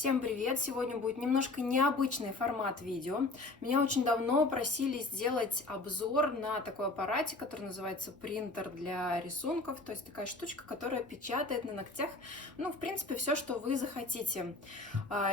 Всем привет! Сегодня будет немножко необычный формат видео. Меня очень давно просили сделать обзор на такой аппаратик, который называется принтер для рисунков, то есть такая штучка, которая печатает на ногтях, в принципе, все, что вы захотите.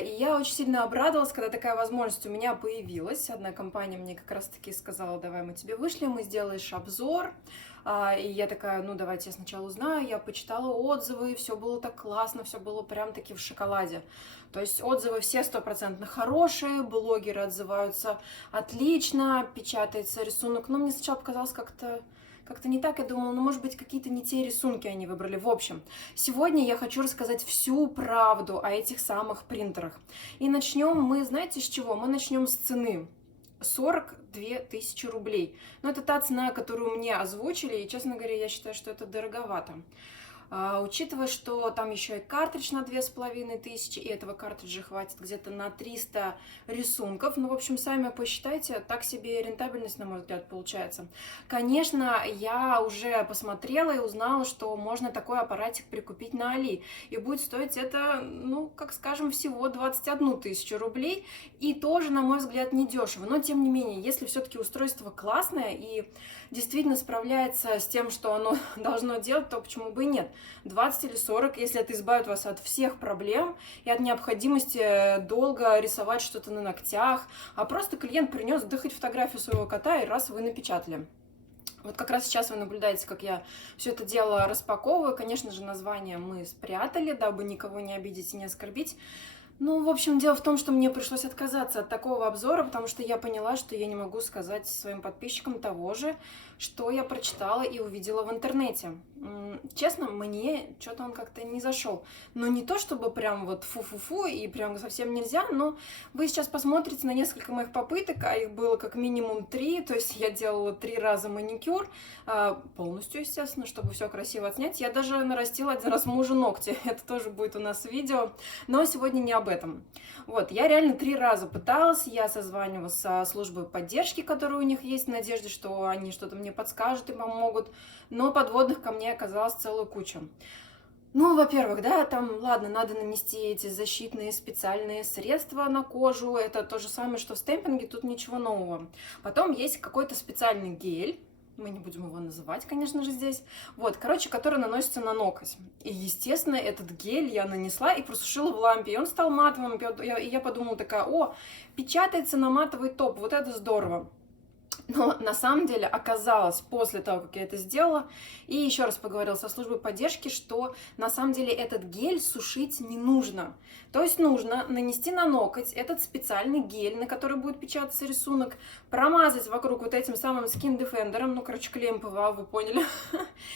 И я очень сильно обрадовалась, когда такая возможность у меня появилась. Одна компания мне как раз-таки сказала: давай мы тебе вышлем, и сделаешь обзор. И я такая: ну давайте я сначала узнаю. Я почитала отзывы, все было так классно, все было прям-таки в шоколаде. То есть отзывы все стопроцентно хорошие, блогеры отзываются отлично, печатается рисунок. Но мне сначала показалось как-то не так. Я думала, может быть, какие-то не те рисунки они выбрали. В общем, сегодня я хочу рассказать всю правду о этих самых принтерах. И начнем мы, знаете, с чего? Мы начнем с цены. 42 тысячи рублей. Но это та цена, которую мне озвучили, и, честно говоря, я считаю, что это дороговато. Учитывая, что там еще и картридж на 2500, и этого картриджа хватит где-то на 300 рисунков. В общем, сами посчитайте, так себе рентабельность, на мой взгляд, получается. Конечно, я уже посмотрела и узнала, что можно такой аппаратик прикупить на Али, и будет стоить это, как скажем, всего 21 тысячу рублей, и тоже, на мой взгляд, недешево. Но, тем не менее, если все-таки устройство классное и действительно справляется с тем, что оно должно делать, то почему бы и нет? 20 или 40, если это избавит вас от всех проблем и от необходимости долго рисовать что-то на ногтях, а просто клиент принес, да хоть фотографию своего кота, и раз вы напечатали. Вот как раз сейчас вы наблюдаете, как я все это дело распаковываю. Конечно же, название мы спрятали, дабы никого не обидеть и не оскорбить. В общем, дело в том, что мне пришлось отказаться от такого обзора, потому что я поняла, что я не могу сказать своим подписчикам того же, что я прочитала и увидела в интернете. Честно, мне что-то он как-то не зашел. Но не то, чтобы прям вот фу-фу-фу и прям совсем нельзя, но вы сейчас посмотрите на несколько моих попыток, а их было как минимум 3, то есть я делала 3 раза маникюр, полностью, естественно, чтобы все красиво отснять. Я даже нарастила 1 раз мужу ногти, это тоже будет у нас в видео, но сегодня не об этом. Вот, я реально 3 раза пыталась, я созванивалась со службой поддержки, которая у них есть, в надежде, что они что-то мне подскажут и помогут, но подводных камней оказалось целую кучу. Во-первых, да, там, ладно, надо нанести эти защитные специальные средства на кожу, это то же самое, что в стемпинге, тут ничего нового. Потом есть какой-то специальный гель, мы не будем его называть, конечно же, здесь, который наносится на ноготь. И, естественно, этот гель я нанесла и просушила в лампе, и он стал матовым, и я подумала такая: о, печатается на матовый топ, вот это здорово. Но на самом деле оказалось, после того, как я это сделала, и еще раз поговорила со службой поддержки, что на самом деле этот гель сушить не нужно. То есть нужно нанести на ноготь этот специальный гель, на который будет печататься рисунок, промазать вокруг вот этим самым Skin Defender, клеем ПВА, вы поняли,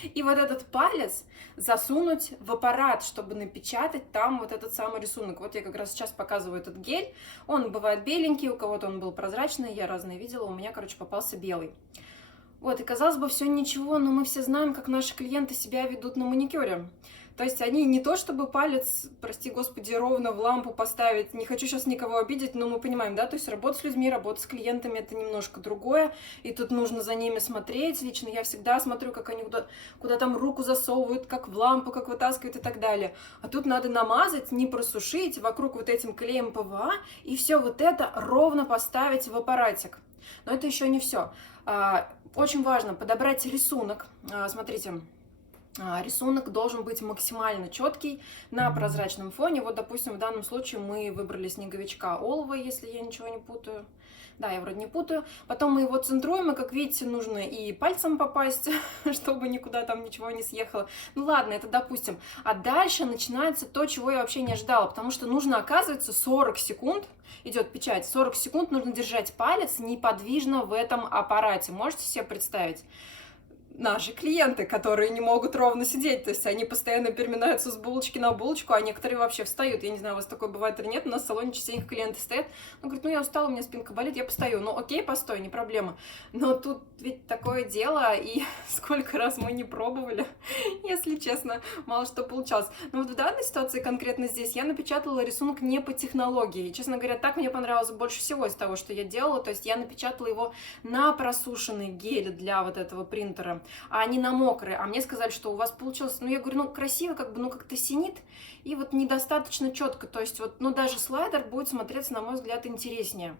и вот этот палец засунуть в аппарат, чтобы напечатать там вот этот самый рисунок. Вот я как раз сейчас показываю этот гель, он бывает беленький, у кого-то он был прозрачный, я разные видела, у меня, попался белый. И казалось бы, все ничего, но мы все знаем, как наши клиенты себя ведут на маникюре. То есть они не то чтобы палец, прости господи, ровно в лампу поставить, не хочу сейчас никого обидеть, но мы понимаем, да, то есть работа с людьми, работа с клиентами — это немножко другое, и тут нужно за ними смотреть. Лично я всегда смотрю, как они куда там руку засовывают, как в лампу, как вытаскивают и так далее. А тут надо намазать, не просушить, вокруг вот этим клеем ПВА, и все вот это ровно поставить в аппаратик. Но это еще не все. Очень важно подобрать рисунок. Смотрите, рисунок должен быть максимально четкий на прозрачном фоне. Допустим, в данном случае мы выбрали снеговичка олова, если я ничего не путаю. Да, я вроде не путаю. Потом мы его центруем, и, как видите, нужно и пальцем попасть, чтобы никуда там ничего не съехало. Ладно, это допустим. А дальше начинается то, чего я вообще не ожидала, потому что нужно, оказывается, 40 секунд, идет печать, 40 секунд нужно держать палец неподвижно в этом аппарате. Можете себе представить? Наши клиенты, которые не могут ровно сидеть, то есть они постоянно переминаются с булочки на булочку, а некоторые вообще встают. Я не знаю, у вас такое бывает или нет, у нас в салоне частенько клиенты стоят, говорит: я устала, у меня спинка болит, я постою. Окей, постой, не проблема. Но тут ведь такое дело, и сколько раз мы не пробовали, если честно, мало что получалось. Но в данной ситуации, конкретно здесь, я напечатала рисунок не по технологии. И, честно говоря, так мне понравилось больше всего из того, что я делала, то есть я напечатала его на просушенный гель для вот этого принтера. а не на мокрые. А мне сказали, что у вас получилось, ну, я говорю, ну, красиво, как бы, ну, как-то синит, и вот недостаточно четко, то есть вот, ну, даже слайдер будет смотреться, на мой взгляд, интереснее.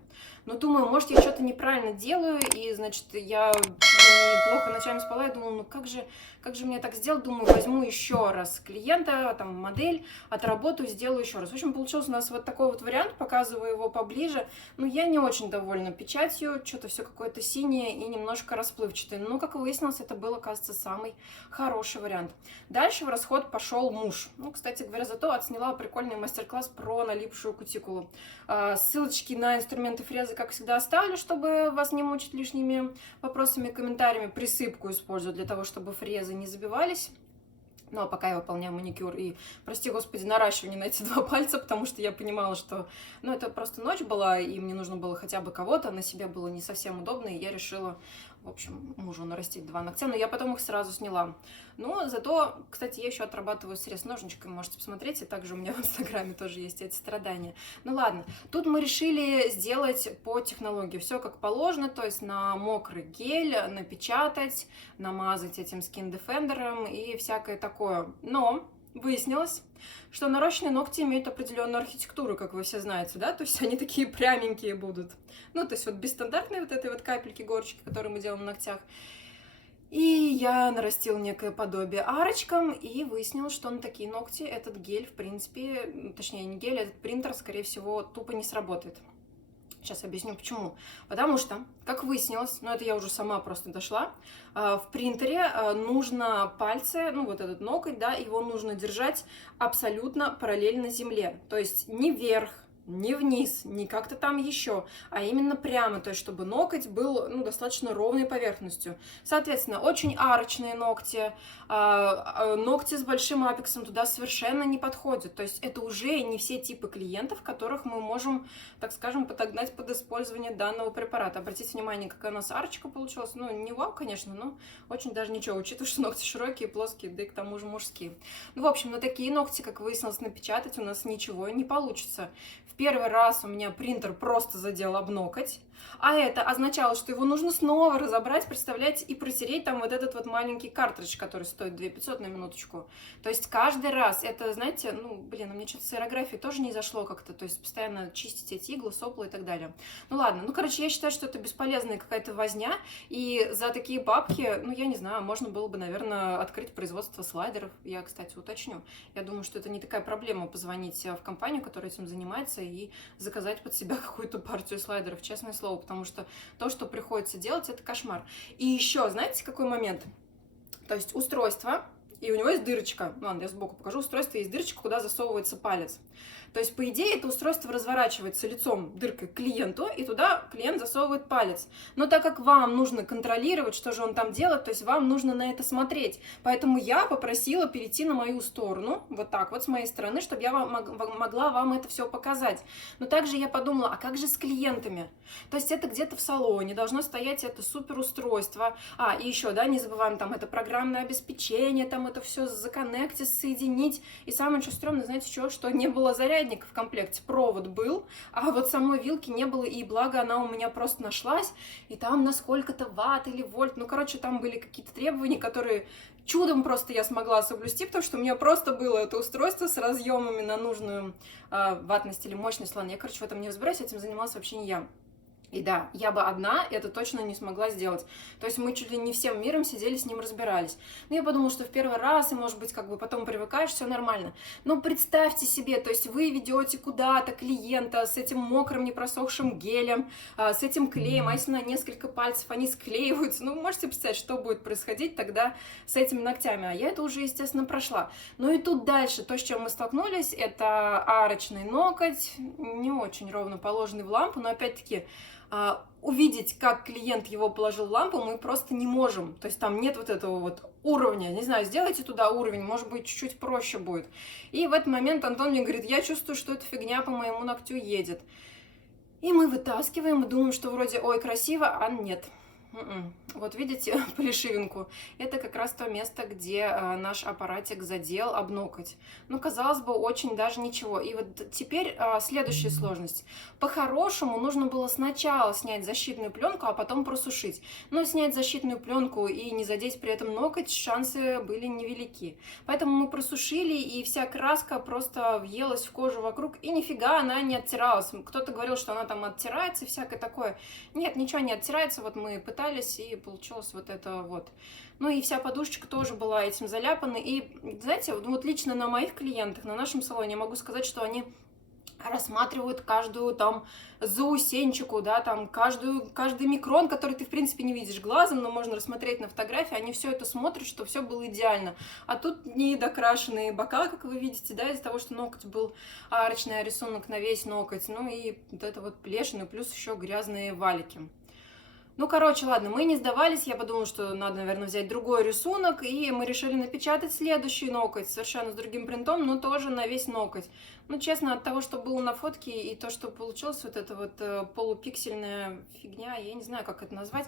Но думаю, может, я что-то неправильно делаю, и, значит, я плохо ночами спала, и думала, ну, как же мне так сделать? Думаю, возьму еще раз клиента, там, модель, отработаю, сделаю еще раз. В общем, получился у нас вот такой вот вариант, показываю его поближе. Ну, я не очень довольна печатью, что-то все какое-то синее и немножко расплывчатое. Но, как выяснилось, это был, оказывается, самый хороший вариант. Дальше в расход пошел муж. Ну, кстати говоря, зато отсняла прикольный мастер-класс про налипшую кутикулу. Ссылочки на инструменты фрезы, как всегда, оставлю, чтобы вас не мучить лишними вопросами, комментариями. Присыпку использую для того, чтобы фрезы не забивались. Ну, а пока я выполняю маникюр и, прости господи, наращивание на эти 2 пальца, потому что я понимала, что, ну, это просто ночь была, и мне нужно было хотя бы кого-то, на себе было не совсем удобно, и я решила, в общем, мужу нарастить 2 ногтя, но я потом их сразу сняла. Ну, зато, кстати, я еще отрабатываю срез ножничками, можете посмотреть, и также у меня в инстаграме тоже есть эти страдания. Ну, ладно, тут мы решили сделать по технологии все как положено, то есть на мокрый гель напечатать, намазать этим Skin Defender и всякое такое. Но выяснилось, что наращенные ногти имеют определенную архитектуру, как вы все знаете, да, то есть они такие пряменькие будут. Ну, то есть вот без стандартной вот этой вот капельки, горочки, которые мы делаем на ногтях. И я нарастила некое подобие арочкам, и выяснилось, что на такие ногти этот гель, в принципе, точнее не гель, этот принтер, скорее всего, тупо не сработает. Сейчас объясню почему. Потому что, как выяснилось, ну это я уже сама просто дошла, в принтере нужно пальцы, ну вот этот ноготь, да, его нужно держать абсолютно параллельно земле. То есть не вверх, не вниз, не как-то там еще, а именно прямо, то есть чтобы ноготь был, ну, достаточно ровной поверхностью. Соответственно, очень арочные ногти, ногти с большим апексом туда совершенно не подходят. То есть это уже не все типы клиентов, которых мы можем, так скажем, подогнать под использование данного препарата. Обратите внимание, какая у нас арочка получилась. Ну, не вау, конечно, но очень даже ничего, учитывая, что ногти широкие, плоские, да и к тому же мужские. Ну, в общем, на такие ногти, как выяснилось, напечатать у нас ничего не получится. Первый раз у меня принтер просто задел об ноготь, а это означало, что его нужно снова разобрать, представляете, и протереть там вот этот вот маленький картридж, который стоит 2500 на минуточку. То есть каждый раз, это, знаете, ну, блин, у меня что-то с аэрографией тоже не зашло как-то, то есть постоянно чистить эти иглы, сопла и так далее. Ну ладно, ну, короче, я считаю, что это бесполезная какая-то возня, и за такие бабки, ну, я не знаю, можно было бы, наверное, открыть производство слайдеров, я, кстати, уточню. Я думаю, что это не такая проблема позвонить в компанию, которая этим занимается, и заказать под себя какую-то партию слайдеров, честное слово, потому что то, что приходится делать, это кошмар. И еще, знаете, какой момент? То есть устройство, и у него есть дырочка, ладно, я сбоку покажу, устройство есть дырочка, куда засовывается палец. То есть, по идее, это устройство разворачивается лицом дыркой к клиенту, и туда клиент засовывает палец. Но так как вам нужно контролировать, что же он там делает, то есть вам нужно на это смотреть. Поэтому я попросила перейти на мою сторону, вот так вот с моей стороны, чтобы я могла вам это все показать. Но также я подумала, а как же с клиентами? То есть это где-то в салоне, должно стоять это суперустройство. И еще, да, не забываем, там это программное обеспечение, там это все законнектить, соединить. И самое что стрёмное, знаете что не было зарядника в комплекте, провод был, а вот самой вилки не было, и благо она у меня просто нашлась, и там на сколько-то ватт или вольт, ну, короче, там были какие-то требования, которые чудом просто я смогла соблюсти, потому что у меня просто было это устройство с разъемами на нужную ваттность или мощность, ладно, я, короче, в этом не разбираюсь, этим занималась вообще не я. И да, я бы одна это точно не смогла сделать. То есть мы чуть ли не всем миром сидели, с ним разбирались. Но я подумала, что в первый раз, и, может быть, как бы потом привыкаешь, все нормально. Но представьте себе, то есть вы ведете куда-то клиента с этим мокрым, непросохшим гелем, с этим клеем, а если на несколько пальцев они склеиваются, ну, можете представить, что будет происходить тогда с этими ногтями. А я это уже, естественно, прошла. Ну и тут дальше, то, с чем мы столкнулись, это арочный ноготь, не очень ровно положенный в лампу, но опять-таки увидеть, как клиент его положил в лампу, мы просто не можем. То есть там нет вот этого вот уровня. Не знаю, сделайте туда уровень, может быть, чуть-чуть проще будет. И в этот момент Антон мне говорит, я чувствую, что эта фигня по моему ногтю едет. И мы вытаскиваем и думаем, что вроде, ой, красиво, а нет. Вот видите плешивинку? Это как раз то место, где наш аппаратик задел об ноготь. Ну, казалось бы, очень даже ничего. И вот теперь следующая сложность. По-хорошему нужно было сначала снять защитную пленку, а потом просушить. Но снять защитную пленку и не задеть при этом ноготь шансы были невелики. Поэтому мы просушили, и вся краска просто въелась в кожу вокруг, и нифига она не оттиралась. Кто-то говорил, что она там оттирается и всякое такое. Нет, ничего не оттирается, вот мы пытались, и получилось вот это вот. Ну и вся подушечка тоже была этим заляпана. И, знаете, вот лично на моих клиентах, на нашем салоне, я могу сказать, что они рассматривают каждую там заусенчику, да, там каждый микрон, который ты, в принципе, не видишь глазом, но можно рассмотреть на фотографии, они все это смотрят, что все было идеально. А тут не докрашенные бока, как вы видите, да, из-за того, что ноготь был арочный рисунок на весь ноготь, ну и вот это вот плешины, плюс еще грязные валики. Ну, короче, ладно, мы не сдавались, я подумала, что надо, наверное, взять другой рисунок, и мы решили напечатать следующий ноготь, совершенно с другим принтом, но тоже на весь ноготь. Ну, честно, от того, что было на фотке, и то, что получилось, вот эта вот полупиксельная фигня, я не знаю, как это назвать.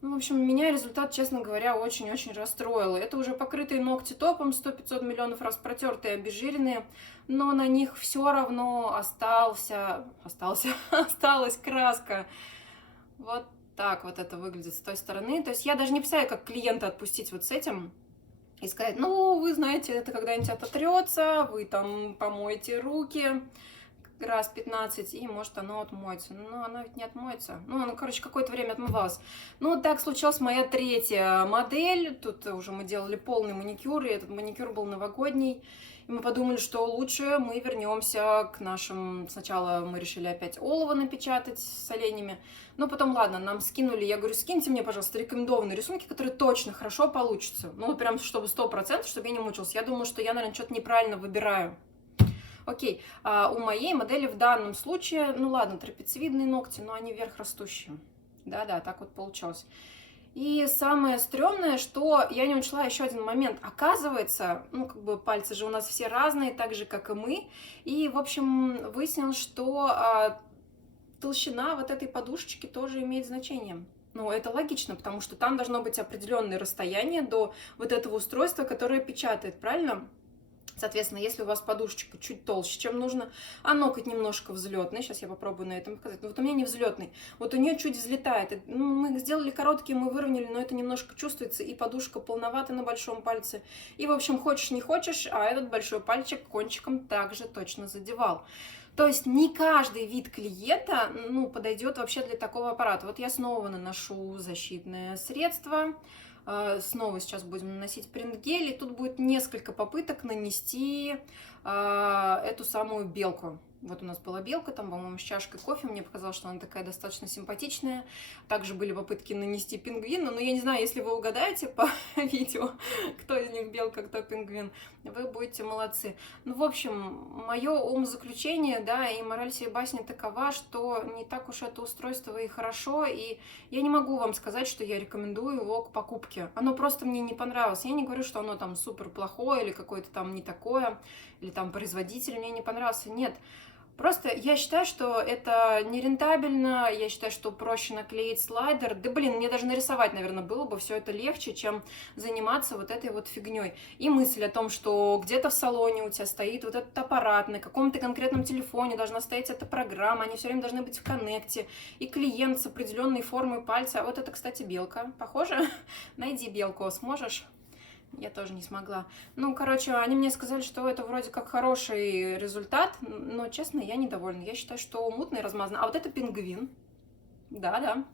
Ну, в общем, меня результат, честно говоря, очень-очень расстроил. Это уже покрытые ногти топом, 100-500 миллионов раз протертые, обезжиренные, но на них все равно осталась краска. Вот так вот это выглядит с той стороны. То есть я даже не представляю, как клиента отпустить вот с этим и сказать: ну, вы знаете, это когда-нибудь ототрется, вы там помоете руки раз 15, и может оно отмоется. Но оно ведь не отмоется. Ну, оно, короче, какое-то время отмывалось. Ну, так случилась моя третья модель. Тут уже мы делали полный маникюр, и этот маникюр был новогодний. И мы подумали, что лучше мы вернемся к нашим... Сначала мы решили опять олово напечатать с оленями. Но потом, ладно, нам скинули. Я говорю: скиньте мне, пожалуйста, рекомендованные рисунки, которые точно хорошо получатся. Ну, прям чтобы 100%, чтобы я не мучилась. Я думала, что я, наверное, что-то неправильно выбираю. Окей, у моей модели в данном случае, ну ладно, трапециевидные ногти, но они вверх растущие. Да-да, так вот получилось. И самое стрёмное, что я не учла еще один момент. Оказывается, ну, как бы пальцы же у нас все разные, так же, как и мы. И, в общем, выяснилось, что толщина вот этой подушечки тоже имеет значение. Ну, это логично, потому что там должно быть определенное расстояние до вот этого устройства, которое печатает, правильно? Соответственно, если у вас подушечка чуть толще, чем нужно, а ноготь немножко взлетный, сейчас я попробую на этом показать, но вот у меня не взлетный, вот у нее чуть взлетает. Ну, мы сделали короткие, мы выровняли, но это немножко чувствуется, и подушка полновата на большом пальце. И, в общем, хочешь не хочешь, а этот большой пальчик кончиком также точно задевал. То есть не каждый вид клиента, ну, подойдет вообще для такого аппарата. Вот я снова наношу защитное средство. Снова сейчас будем наносить принт-гель, и тут будет несколько попыток нанести эту самую белку. Вот у нас была белка, там, по-моему, с чашкой кофе, мне показалось, что она такая достаточно симпатичная. Также были попытки нанести пингвина, но я не знаю, если вы угадаете по видео, кто из них белка, кто пингвин, вы будете молодцы. Ну, в общем, мое умозаключение, да, и мораль сей басни такова, что не так уж это устройство и хорошо, и я не могу вам сказать, что я рекомендую его к покупке. Оно просто мне не понравилось. Я не говорю, что оно там супер плохое или какое-то там не такое, или там производитель мне не понравился. Нет. Просто я считаю, что это нерентабельно, я считаю, что проще наклеить слайдер. Да блин, мне даже нарисовать, наверное, было бы все это легче, чем заниматься вот этой вот фигней. И мысль о том, что где-то в салоне у тебя стоит вот этот аппарат, на каком-то конкретном телефоне должна стоять эта программа, они все время должны быть в коннекте, и клиент с определенной формой пальца. А вот это, кстати, белка. Похоже? Найди белку, сможешь? Я тоже не смогла. Ну, короче, они мне сказали, что это вроде как хороший результат, но, честно, я недовольна. Я считаю, что мутный, размазанный. А вот это пингвин. Да-да.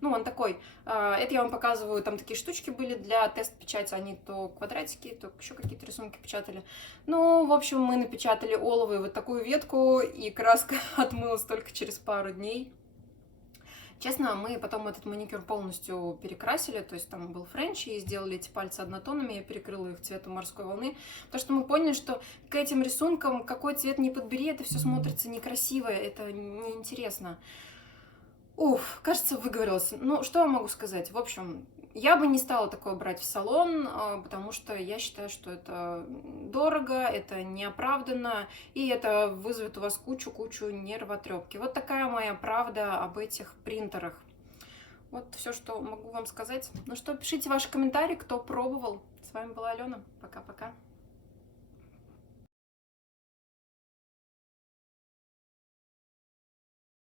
Ну, он такой. Это я вам показываю, там такие штучки были для тест-печати. Они то квадратики, то еще какие-то рисунки печатали. Ну, в общем, мы напечатали оловой вот такую ветку, и краска отмылась только через пару дней. Честно, мы потом этот маникюр полностью перекрасили, то есть там был френч, и сделали эти пальцы однотонными, я перекрыла их цветом морской волны, потому что мы поняли, что к этим рисункам какой цвет не подбери, это все смотрится некрасиво, это неинтересно. Уф, кажется, выговорилась. Ну, что я могу сказать? В общем, я бы не стала такое брать в салон, потому что я считаю, что это дорого, это неоправданно, и это вызовет у вас кучу нервотрепки. Вот такая моя правда об этих принтерах. Вот все, что могу вам сказать. Ну что, пишите ваши комментарии, кто пробовал. С вами была Алена. Пока-пока.